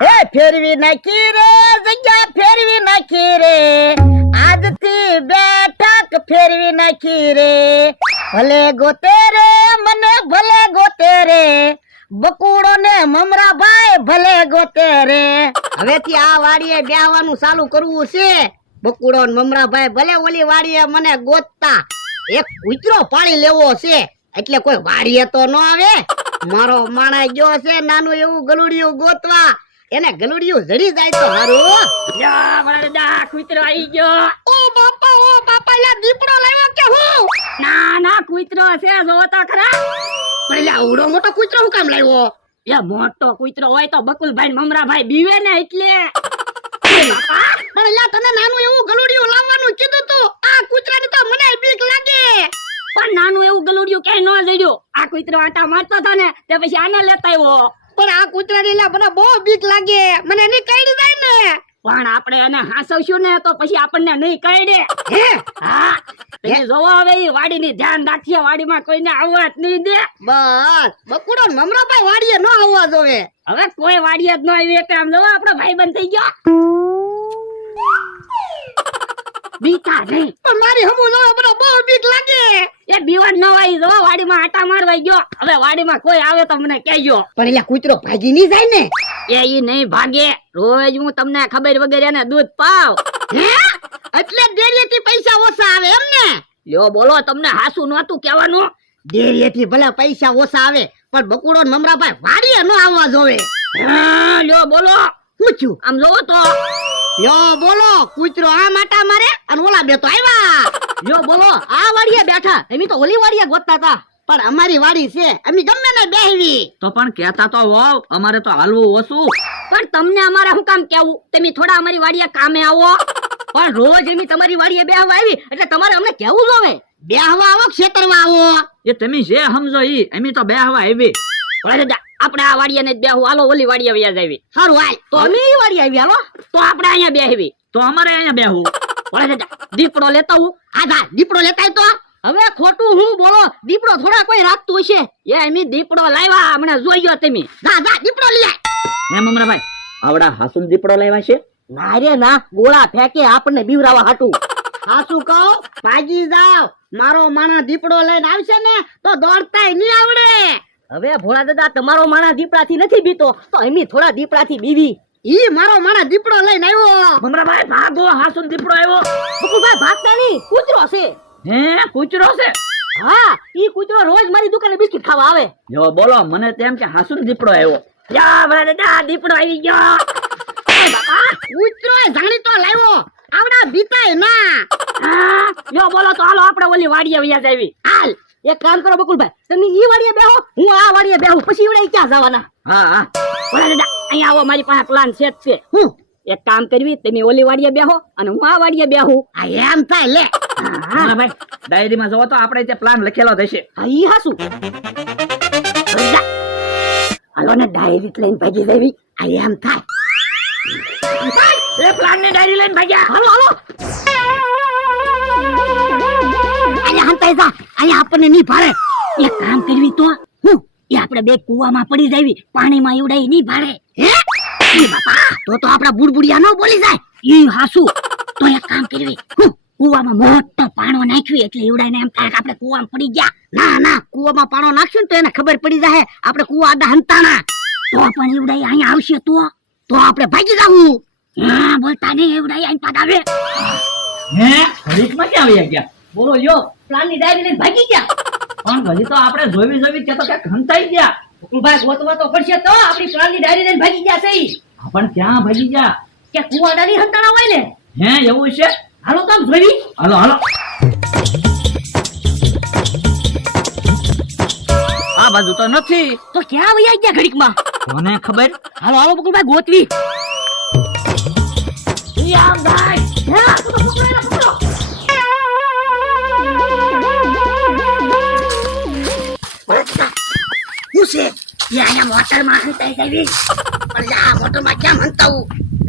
હે ફેરવી નાખી રે જગ્યા ફેરવી નાખી રે આજથી બેઠક ફેરવી નાખી રે ભલે ગોતે રે મને ભલે ગોતે રે બકુડો ને મમરા ભાઈ ભલે ગોતે રે હવેથી આ વાડીએ બેહવાનું ચાલુ કરવું છે બકુડો ને મમરા ભાઈ ભલે ઓલી વાડીએ મને ગોતતા એક કૂતરો પાડી લેવો છે એટલે કોઈ વાડીએ તો ન આવે મારો માણા ગયો છે નાનું એવું ગલુડિયું ગોતવા એને ગલુડિયું જડી જાય તો હારું યા વરદા કૂતરો આવી ગયો. ઓ બાપા લા દીપડો લાવ્યો કે હું ના ના કૂતરો છે જોવો તો ખરા. પેલા આવડો મોટો કૂતરો હું કામ લાવ્યો એ મોટો કૂતરો હોય તો બકુલભાઈ ને મમરાભાઈ બીવે ને એટલે. પણ લા તને નાનું એવું ગલુડિયું લાવવાનું કીધું તું આ કૂતરાની તો મને બીક લાગે. પણ નાનું એવું ગલુડિયું ક્યાંય ન જડ્યો. આ કૂતરો આટા મારતો હતો ને તે પછી આને લેતા આવ્યો. પણ આ કૂતરાની લા મને બહુ બીક લાગે મને નહીં કઈડી જાય ને. પણ આપણે એને હાંસવશું ને તો પછી આપણને નહીં કઈડે. હે હા તમે જોવો હવે ઈ વાડીની ધ્યાન રાખીએ વાડીમાં કોઈને આવવા જ નહીં દે. બસ બકુડો ને મમરાભાઈ વાડીએ ન આવવા જોવે. હવે કોઈ વાડીએ જ ન આવી કે આમ જોવો આપણો ભાઈબંધ થઈ ગયો. બીતા નહીં પણ મારી હમુ જોવે મને બહુ બીક લાગે. એ બીવડ ન હોય જો વાડીમાં આટા મારવા ગયો. હવે વાડીમાં કોઈ આવે તો મને કહેજો. પણ એલા કૂતરો ભાગી નહીં જાય ને. એ ઈ નહીં ભાગે. રોજ હું તમને ખબર વગર એને દૂધ પાવ. હે એટલે ડેરીએથી પૈસા ઓછા આવે એમ ને. લ્યો બોલો તમને હાસુ નહોતું કહેવાનું. ડેરીએથી ભલે પૈસા ઓછા આવે પણ બકુડો ને મમરાભાઈ વાડીએ ન આવવા જોવે. હા લ્યો બોલો. શું થયું આમ જોવો તો. યો બોલો કૂતરો આ માટા મારે અને ઓલા બે તો આવ્યા. યો બોલો આ વાડીએ બેઠા એમી તો ઓલી વાડીએ ગોતતા હતા પણ અમારી વાડી છે અમે ગમે ને બેહવી. તો પણ કહેતા તો હોવ અમારે તો હાલવું ઓછું. પણ તમને અમારે શું કામ કેવું. તમે થોડા અમારી વાડીએ કામે આવો. પણ રોજ એમી તમારી વાડીએ બેહવા આવી એટલે તમારે અમને કેવું જોવે. બેહવા આવો ખેતરમાં આવો. એ તમે જે સમજો ઈ અમે તો બેહવા આવી. આપણે આ વાડીએ ને બેહું હાલો ઓલી વાડીએ વ્યાજ આવી. સારું હાલ તો અમે ઈ વાડીએ આવી હાલો. તો આપણે અહીંયા બેહવી. તો અમારે અહીંયા બેહવું. દીપડો લેતા હું. હા દીપડો લેતાય તો હવે ખોટું હું બોલો. દીપડો થોડા કોઈ રાખતું હશે. એ અમે દીપડો લાવ્યા હમણાં જોયો તમે. જા દીપડો લઈ આય. હે મમરાભાઈ આવડા હાસુન દીપડો લાવ્યા છે. ના રે ના ગોળા ફેંકે આપણને બીવરાવા હાટું. હાસુ કહો ભાગી જાવ મારો માણા દીપડો લઈને આવશે ને તો દોડતાય નહીં આવડે. હવે ભોળા દાદા તમારો માણા દીપડાથી નથી બીતો તો એમી થોડા દીપડાથી બીવી. ઈ મારો માણા દીપડો લઈને આવ્યો. મમરાભાઈ ભાગો હાસુન દીપડો આવ્યો. બકુલભાઈ ભાગતા નહીં કૂતરો છે. હે કૂતરો છે. હા ઈ કૂતરો રોજ મારી દુકાને બિસ્કિટ ખાવા આવે. જો બોલો મને તેમ કે હાસુન દીપડો આવ્યો. યા દાદા દીપડો આવી ગયો. બાપા કૂતરો જાણીતો લાવ્યો આવડા બીતાય ના. હા લ્યો બોલો તો હાલો આપણે ઓલી વાડીએ વ્યાજ આવી. હાલ એક કામ કરો બકુલભાઈ તમે ઈ વાડીએ બેહો હું આ વાડીએ બેહું પછી ઈવડે ક્યાં જવાના. હા હા દાદા અહીંયા આવો મારી પાસે પ્લાન સેટ છે. હું એક કામ કરવી તમે ઓલી વાડીએ બેહો અને હું આ વાડીએ બેહું. આ એમ થાય લે. મમરાભાઈ ડાયરીમાં જોવો તો આપણે તે પ્લાન લખેલો થશે. હા ઈ હાસુ હાલો ને ડાયરી લઈને ભાગી જવી. આ એમ થાય. એ પ્લાન ની ડાયરી લઈને ભાગ્યા. હાલો અહીંયા હંતાઈ જા અહીંયા આપણને નહીં ભાડે. એક કામ કરવી તો હું એ આપણે બે કુવામાં પડી જાવી પાણીમાં એવડાઈ નહીં ભાડે. હે ઈ બાપા તો આપડા બુડબુડિયા નો બોલી જાય. ઈ હાસુ તો એક કામ કરવી કુવામાં મોટો પાણો નાખ્યું એટલે એવડાઈને એમ થાય કે આપણે કુવામાં પડી ગયા. ના કુવામાં પાણો નાખશું ને તો એને ખબર પડી જાય આપણે કુવા આડા હંતાણા. તો પણ એવડાઈ અહીંયા આવશે તો આપણે ભાગી જાવું. હા બોલતા નહીં એવડાઈ અહીં પાછા આવે. હે ઘડીકમાં ક્યાં આવી ગયા. બોલો યો પ્લાન ની ડાયરી લઈને ભાગી ગયા. પણ હજી તો આપણે જોવી કે તો ક્યાંક હંતાઈ ગયા. ભાઈ ગોતવા તો પડશે તો આપણી પ્લાન ની ડાયરી લઈને ભાગી ગયા છે. પણ ક્યાં ભાગી ગયા. કે કુવાડા ની હંતાણા હોય ને. હે એવું છે. હાલો તો જોઈ. હાલો આ બાજુ તો નથી. તો ક્યાં વયા ગયા ઘડીકમાં. કોને ખબર. હાલો બકુલભાઈ ગોતવી. યાર ભાઈ હા તો પકડો. શું છે અહીંયા મોટર માં હંતાઈ જાવી. પણ આ મોટર માં કેમ હંતાવું.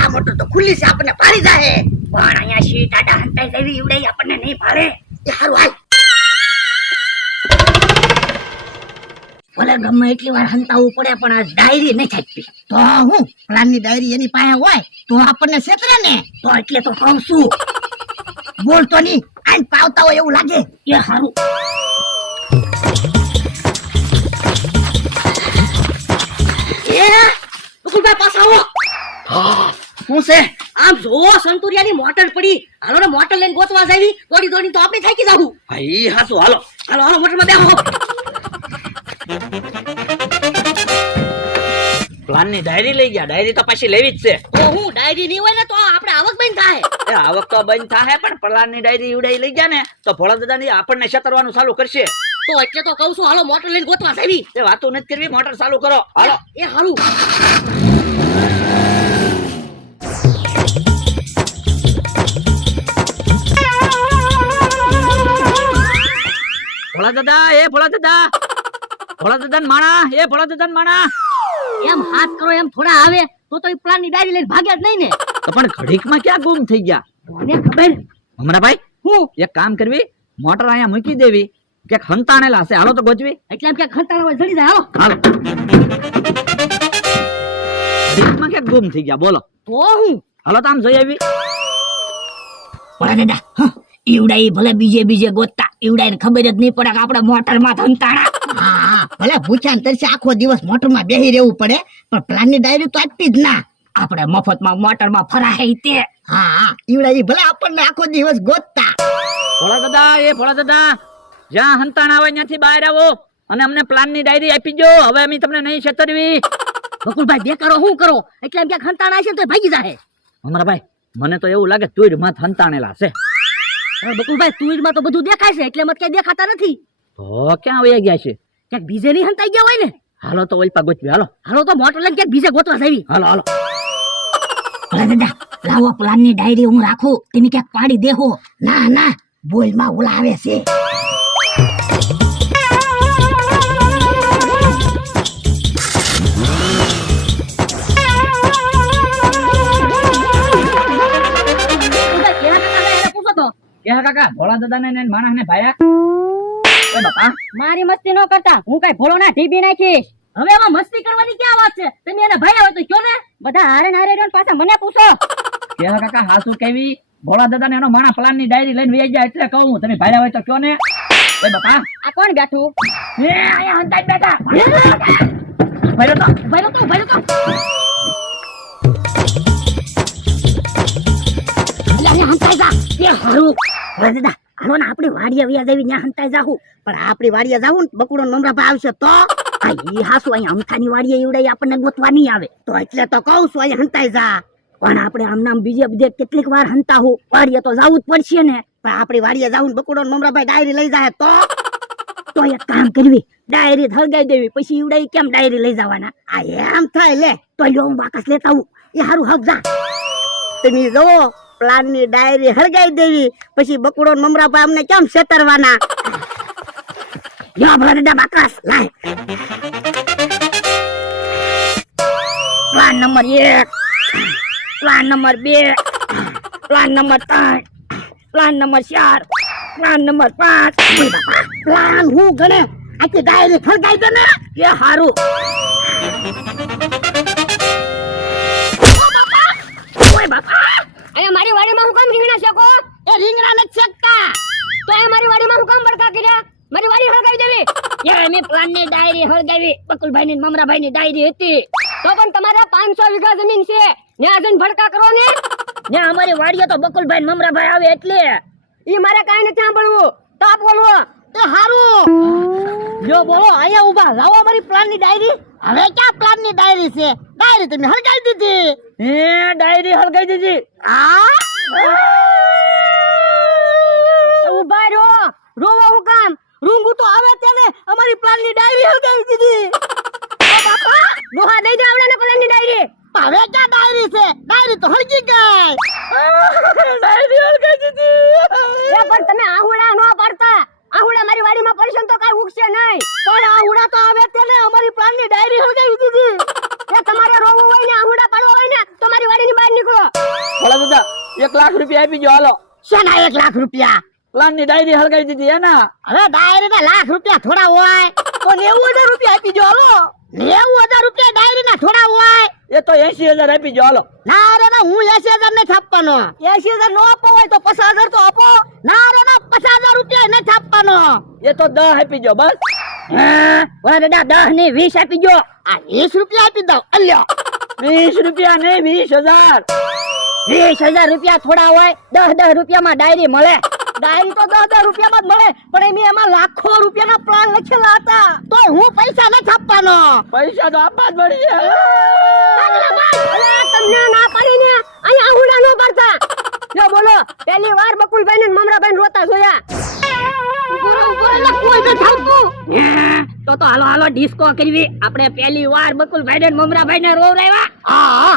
આ મોટર તો ખુલ્લી છે આપણને પાડી જાય. પણ અહીંયા શીટ આડા હંતાઈ જાવી એવડાઈ આપણને નહીં ભાડે. એ હારું હાલ. ભલે ગમે એટલી વાર હંતાવવું પડે પણ આ ડાયરી નહીં છાપી. તો હું પ્લાનની ડાયરી એની પાસે હોય તો આપણને છેતરે ને. તો એટલે તો કહું છું. બોલતો નહીં, આઈને પાવતા હોય એવું લાગે. એ હારું. એ બકુલભાઈ પાછા આવો. શું છે? આમ જોવો સંતુરિયાની મોટર પડી. હાલો ને મોટર લઈને ગોતવા જાવી. દોડી દોડી તો આપણે થાકી જાવું. ભાઈ હાસુ હાલો. હાલો હાલો મોટરમાં બેહો. પ્લાનની ડાયરી લઈ ગયા. ડાયરી તો પાછી લેવી જ છે. તો હું ડાયરી નહીં હોય ને તો આપણે આવક બંધ થાય. એ આવક તો બંધ થાય પણ પ્લાનની ડાયરી ઉડાઈ લઈ ગયા ને તો ભોળા દાદાની આપણને છેતરવાનું ચાલુ કરશે. તો એટલે તો કહું છું હાલો મોટર લઈને ગોતવા જાવી. એ વાતો નથી કરવી, મોટર ચાલુ કરો. હાલો. એ હારું. ભોળા દાદા, એ ભોળા દાદા, ભોળા દાદા માણા, એ ભોળા દાદા માણા. એમ હાથ કરો એમ થોડા આવે તો એ પ્લાનની ડાયરી લઈને ભાગ્યા જ નહીં ને. તો પણ ઘડીકમાં ક્યાં ગુમ થઈ ગયા? મને ખબર. હમણાં હું એક કામ કરવી, મોટર અહીંયા મૂકી દેવી કે હંતાણેલા છે. હાલો તો ગોચવી. એટલે એમ કે ખંતારા હોય જડી જાય. હાલો. ઘડીકમાં ક્યાં ગુમ થઈ ગયા બોલો. તો હું હાલો તો આમ જઈ આવી. પણ દાદા ઈવડાઈ ભલે બીજે ગોતતા ઈવડાઈને ખબર જ નહીં પડે કે આપણે મોટરમાં ધંતાણા. હા ભલે ભૂખ્યા ને તરસે આખો દિવસ મોટરમાં બેહી રહેવું પડે પણ પ્લાનની ડાયરી તો આપી જ ના. આપણે મફતમાં મોટરમાં ફરાય તે. હા ઈવડા ભલે આપણને આખો દિવસ ગોતતા. ભોળા દાદા, એ ભોળા દાદા, જ્યાં હંતાણા આવે ત્યાંથી બહાર આવો અને અમને પ્લાનની ડાયરી આપી દો. હવે અમે તમને નહીં છેતરવી. બકુલભાઈ બેકારો શું કરો? એટલે એમ કે ખંતાણા છે તો ભાગી જાય. અમારા ભાઈ મને તો એવું લાગે તુર માં હંતાણેલા છે. બકુલભાઈ તુઈરમાં તો બધું દેખાય છે એટલે મત કઈ દેખાતા નથી. તો ક્યાં વયા ગયા છે? ક્યાંક બીજે નહીં હંતાઈ ગયા હોય ને. હાલો તો ઓલપા ગોચવી. હાલો. હાલો તો મોટર લઈને ક્યાંક બીજે ગોતવા જાવી. હાલો હાલો. ભલે દાદા લાવો પ્લાનની ડાયરી હું રાખું. તમે ક્યાંક પાડી દેહો. ના ના બોલમાં ઓલા આવે છે. ક્યાં કાકા? ભોળા દાદા ને માણસ ને ભાયા. એ બાપા મારી મસ્તી ન કરતા. હું કઈ ભોળો ના ઢીબી નાખીશ. હવે એમાં મસ્તી કરવાની ક્યાં વાત છે? તમે એને ભાઈ આવે તો કયો ને. બધા હારે હારે રહ્યો ને પાછા મને પૂછો. ક્યાં કાકા હાસુ કેવી? ભોળા દાદા ને એનો માણસ પ્લાન ની ડાયરી લઈને વહી જાય એટલે કહું તમે ભાયા હોય તો કયો ને. એ બાપા આ કોણ બેઠું? એ અહીંયા હંતાઈ બેઠા. ભાઈ તો ભાઈ તો ભાઈ તો હંતાઈ જા. એ હારું. હવે દાદા હાલો ને આપણે વાડિયા વ્યા જવી ત્યાં હંતાઈ જાહું. પણ આપણી વાડીએ જાવું ને બકુડો નમરાભાઈ આવશે તો. આ ઈ હાસુ અહીંયા અમથાની વાડીએ ઈવડાઈ આપણને ગોતવા નહીં આવે. તો એટલે તો કહું છું અહીંયા હંતાઈ જા. પણ આપણે આમ નામ બીજે બધે કેટલીક વાર હંતાહું. વાડીએ તો જાવું જ પડશે ને. પણ આપણી વાડીએ જાવું ને બકુડો નમરાભાઈ ડાયરી લઈ જાય તો એક કામ કરવી, ડાયરી હળગાઈ દેવી. પછી ઈવડાઈ કેમ ડાયરી લઈ જવાના? આ એમ થાય લે. તો લ્યો હું બાકસ લેતા આવું. એ હારું હક જા. તમે જોવો પ્લાનની ડાયરી હળગાઈ દેવી પછી બકુડો મમરાભાઈ અમને કેમ છેતરવાના. લ્યો ભલા દાદા બાકસ લાય. Plan number 1, plan number 2, plan number 3, plan number 4, plan number 5. Plan હું ગણે આખી ડાયરી હળગાઈ દે ને. એ હારું. ઓય બાપા અહીંયા મારી વાડીમાં હું કામ રીંગણા શેકો? એ રીંગણા નથી શેકતા. તો આ મારી વાડીમાં હું કામ બડકા કર્યા? મારી વાડી હળગાવી દેવી. યાર મેં પ્લાનની ડાયરી હળગાવી. બકુલભાઈ ની મમરાભાઈ ની ડાયરી હતી. તો પણ તમારા 500 વીઘા જમીન છે ને આજન ભડકા કરો ને. ને અમારી વાડીએ તો બકુલભાઈ ને મમરાભાઈ આવે એટલે ઈ મારે કાઈ નથી સાંભળવું. તો આપ બોલો. એ હારું જો બોલો અહીંયા ઊભા લાવો અમારી પ્લાનની ડાયરી. હવે ક્યાં પ્લાનની ડાયરી છે? ડાયરી તમે હળગાઈ દીધી. એ ડાયરી હળગાઈ દીધી. ઉભા રહ્યો. રોવો હું કામ? રૂંગું તો આવે તેને અમારી પ્લાનની ડાયરી હળગાવી દીધી. ઓ બાપા રોહા દઈ દે આવડે ને પ્લાનની ડાયરી. હવે ક્યાં ડાયરી છે? ડાયરી તો હળગી ગઈ. ડાયરી હળગાઈ દીધી. એ પણ તમે આહુડા ન પાડતા. આહુડા મારી વાડીમાં પડશે ને તો કાઈ ઉગશે નહીં. પણ આહુડા તો આવે તેને અમારી પ્લાનની ડાયરી હળગાવી દીધી. એ તમારે રોવું હોય ને આહુડા પાડવા હોય ને તો મારી વાડીની બહાર નીકળો. ભોળા દાદા 1 લાખ રૂપિયા આપી દો. હાલો. શેના 1 લાખ રૂપિયા? પ્લાન ની ડાયરી હળગાઈ દીધી એના. હવે ડાયરી ના લાખ રૂપિયા થોડા હોય તો 90,000 રૂપિયા આપી જો હાલો 90,000 રૂપિયા ડાયરી ના થોડા હોય. એ તો 80,000 આપી જો હાલો. ના રે ના, હું 80,000 ને છાપવાનો. 80,000 નો આપો હોય તો 50,000 તો આપો. ના રે ના, 50,000 રૂપિયા ને છાપવાનો. એ તો 10 આપી જો બસ. ઓલા દાદા 10 ને 20 આપી જો. આ 20 રૂપિયા આપી દઉં. અલ્યો 20 રૂપિયા નહીં, 20,000. 20,000 રૂપિયા થોડા હોય 10 રૂપિયામાં ડાયરી મળે. ડાયરી તો 10 રૂપિયામાં જ મળે, પણ એમાં લાખો રૂપિયાના પ્લાન લખેલા હતા. તો હું પૈસા ને છાપવાનો. પૈસા તો આપવા જ મળી અરે તમને ના પાડીને અહીંયા આહુડા નો કરતા. લો બોલો, પહેલી વાર બકુલભાઈ ને મમરાભાઈ રોતા જોયા. કોઈ ન છાપતું. તો હાલો હાલો ડિસ્કો કરવી. આપણે પહેલી વાર બકુલભાઈ ને મમરાભાઈ ને રોવરાવ્યા. હા.